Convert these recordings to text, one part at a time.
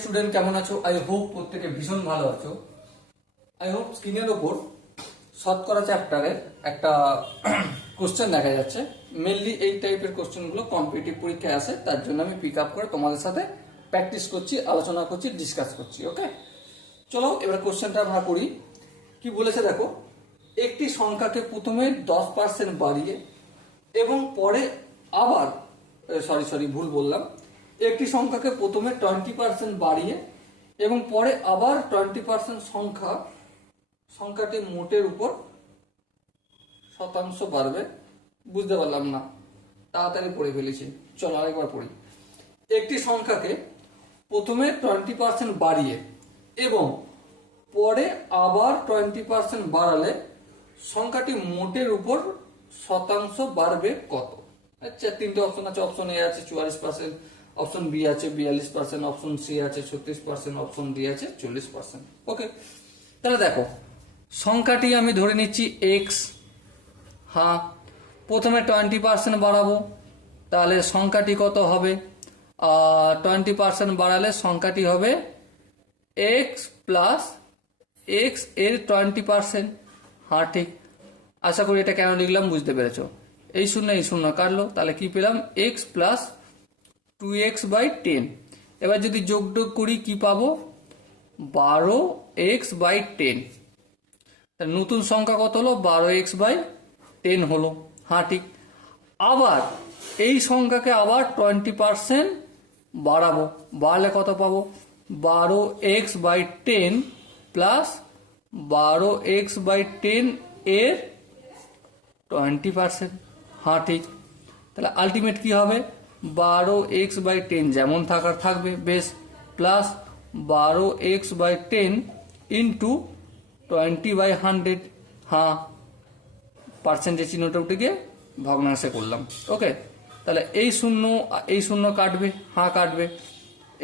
Student কেমন আছো? I hope প্রত্যেকে ভীষণ ভালো আছো। আই হোপ স্ক্রিনের ওপর শতকরা চ্যাপ্টারের একটা কোশ্চেন দেখা যাচ্ছে। মেনলি এই টাইপের কোশ্চেনগুলো কম্পিটিটিভ পরীক্ষায় আসে, তার জন্য আমি পিক আপ করে তোমাদের সাথে প্র্যাকটিস করছি, আলোচনা করছি, ডিসকাস করছি। ওকে, চলো এবার কোশ্চেনটা আমরা করি। কি বলেছে দেখো, একটি সংখ্যাকে প্রথমে 10% বাড়িয়ে এবং পরে আবার ভুল বললাম, একটি সংখ্যাকে প্রথমে 20% বাড়িয়ে এবং পরে আবার 20% সংখ্যাটি মোটের উপর শতাংশ বাড়বে। বুঝতে পারলাম না, তাড়াতাড়ি পড়ে ফেলেছি। চলো আরেকবার পড়ি। একটি সংখ্যাকে প্রথমে 20% বাড়িয়ে এবং পরে আবার 20% বাড়ালে সংখ্যাটি মোটের উপর শতাংশ বাড়বে কত? আচ্ছা, তিনটে অপশন আছে। অপশন এ আছে 44%, অপশন বি আছে 42%, অপশন সি আছে 36%, অপশন ডি আছে 40%। ওকে, তাহলে দেখো সংখ্যাটি আমি ধরে নিচ্ছি এক্স। হ্যাঁ, প্রথমে 20% বাড়াবো, তাহলে সংখ্যাটি কত হবে? 20% বাড়ালে সংখ্যাটি হবে এক্স প্লাস এক্স এর 20%। হ্যাঁ ঠিক, আশা করি এটা কেন লিখলাম বুঝতে পেরেছো। এই শূন্য কাটলো, তাহলে কি পেলাম? X plus 2x/10। এবার যদি যোগ করি কি পাবো? 12x/10। নতুন সংখ্যা কত হলো? 12x/10 হলো। হ্যাঁ ঠিক, আবার এই সংখ্যাকে আবার 20% বাড়াবো, বাড়ালে কত পাবো? 12x/10 প্লাস 12x/10 এর 20%। হ্যাঁ ঠিক, তাহলে আলটিমেট কি হবে? 12x/10 যেমন থাকার থাকবে, বেশ, প্লাস 12x/10 ইন্টু 20/100। হ্যাঁ, পার্সেন্টেজ চিহ্নটা উঠে গিয়ে ভগ্নাংশে করলাম। ওকে, তাহলে এই শূন্য কাটবে। হ্যাঁ কাটবে।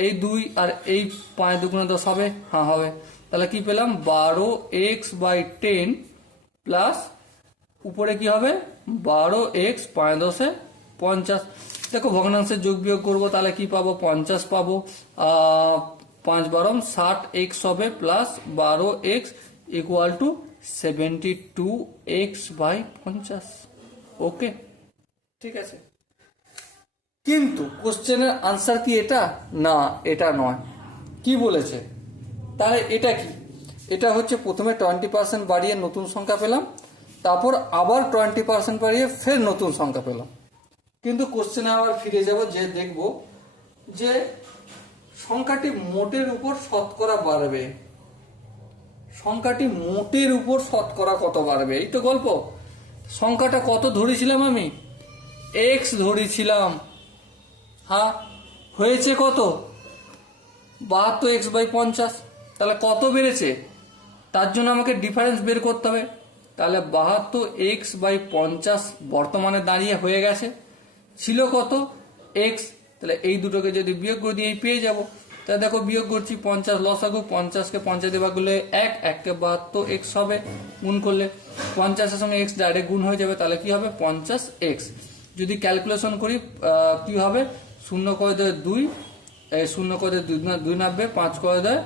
এই 2 আর এই 5 দুগুণে 10 হবে। হ্যাঁ হবে। তাহলে কি পেলাম? 12x/10 প্লাস উপরে কি হবে? 12x 5×10 50। দেখো ভগ্নাংশের যোগ বিয়োগ করবো, তাহলে কি পাবো? 50 পাবো। 5 × 60x হবে plus 12x equal to 72x/50। ওকে, ঠিক আছে। কিন্তু কোশ্চেনের আনসার কি এটা? না, এটা নয়। কি বলেছে তাহলে? এটা কি? এটা হচ্ছে প্রথমে 20% বাড়িয়ে নতুন সংখ্যা পেলাম, তারপর আবার 20% বাড়িয়ে ফের নতুন সংখ্যা পেলাম। কিন্তু কোশ্চেনে আবার ফিরে যাব, যে দেখব যে সংখ্যাটি মোটের উপর শতকরা বাড়বে। সংখ্যাটি মোটের উপর শতকরা কত বাড়বে? এই তো গল্প। সংখ্যাটা কত ধরেছিলাম আমি? এক্স ধরেছিলাম। হ্যাঁ, হয়েছে কত? 72x/50। তাহলে কত বেড়েছে? তার জন্য আমাকে ডিফারেন্স বের করতে হবে। তাহলে 72x/50 বর্তমানে দাঁড়িয়ে হয়ে গেছে, ছিল কত? এক্স। তাহলে এই দুটোকে যদি বিয়োগ করে দিই পেয়ে যাব। তাহলে দেখো বিয়োগ করছি, 50 লসাগু, 50কে 50 দিয়ে ভাগ করলে 1, 1কে 72x হবে, গুণ করলে 50-এর সঙ্গে x ডাইরেক্ট গুণ হয়ে যাবে। তাহলে কি হবে? 50x। যদি ক্যালকুলেশন করি কি হবে? 0 করে দেয় 2, 0 করে দেয় 2 নাববে, 5 করে দেয়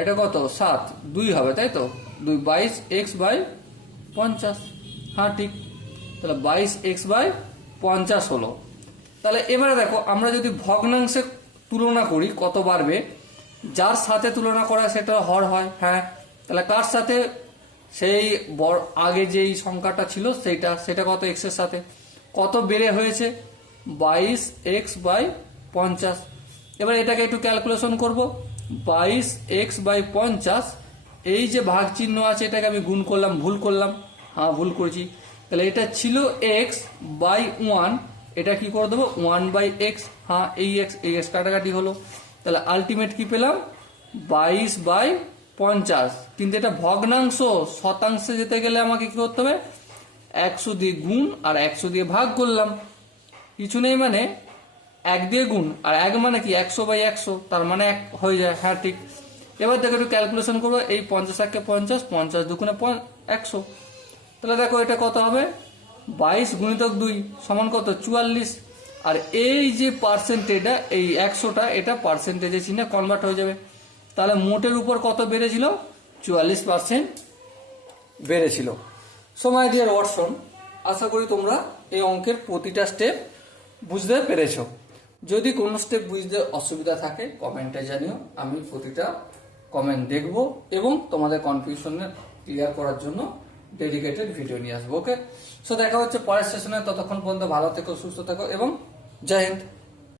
এটা কত? 7, 2 হবে, তাই তো? 22x/50। হ্যাঁ ঠিক, তাহলে 22x/50 হলো। তাহলে এবারে দেখো, আমরা যদি ভগ্নাংশে তুলনা করি কত বাড়বে? যার সাথে তুলনা করা সেটা হর হয়। হ্যাঁ, তাহলে কার সাথে? সেই আগে যেই সংখ্যাটা ছিল সেটা কত? এক্স এর সাথে। কত বেড়ে হয়েছে? 22x/50। এবার এটাকে একটু ক্যালকুলেশন করব। 22x/50, এই যে ভাগ চিহ্ন আছে এটাকে আমি গুণ করলাম, ভুল করলাম। হ্যাঁ ভুল করেছি। তাহলে এটা ছিল x/1, এটা কি করে দেবো? 1/x। হ্যাঁ, এই x কাটাকাটি হলো। তাহলে আলটিমেট কি পেলাম? 22/50। কিন্তু এটা ভগ্নাংশ, শতাংশে যেতে গেলে আমাকে কি করতে হবে? 100 দিয়ে গুণ আর 100 দিয়ে ভাগ করলাম। কিছু নেই মানে 1 দিয়ে গুণ আর 1 মানে কি? 100/100, তার মানে 1 হয়ে যায়। হ্যাঁ ঠিক। এবার দেখো একটু ক্যালকুলেশন করবো। এই 50 50, 50 দুগুণে 100। তাহলে দেখো এটা কত হবে? 22 × 2 সমান কত? 44। আর এই যে পার্সেন্টেজটা, এই 100টা, এটা পার্সেন্টেজে চিহ্নে কনভার্ট হয়ে যাবে। তাহলে মোটের উপর কত বেড়েছিল? 44% বেড়েছিল। সো মাই ডিয়ার ওয়াটসন, আশা করি তোমরা এই অঙ্কের প্রতিটা স্টেপ বুঝতে পেরেছো। যদি কোনো স্টেপ বুঝতে অসুবিধা থাকে কমেন্টে জানিও, আমি প্রতিটা কমেন্ট দেখব এবং তোমাদের কনফিউশনে ক্লিয়ার করার জন্য ডেডিকেটেড ভিডিও নিয়ে আসবো। ওকে, সো দেখা হচ্ছে পরের সেশনে। ততক্ষণ পর্যন্ত ভালো থেকো, সুস্থ থেকো এবং জয় হিন্দ।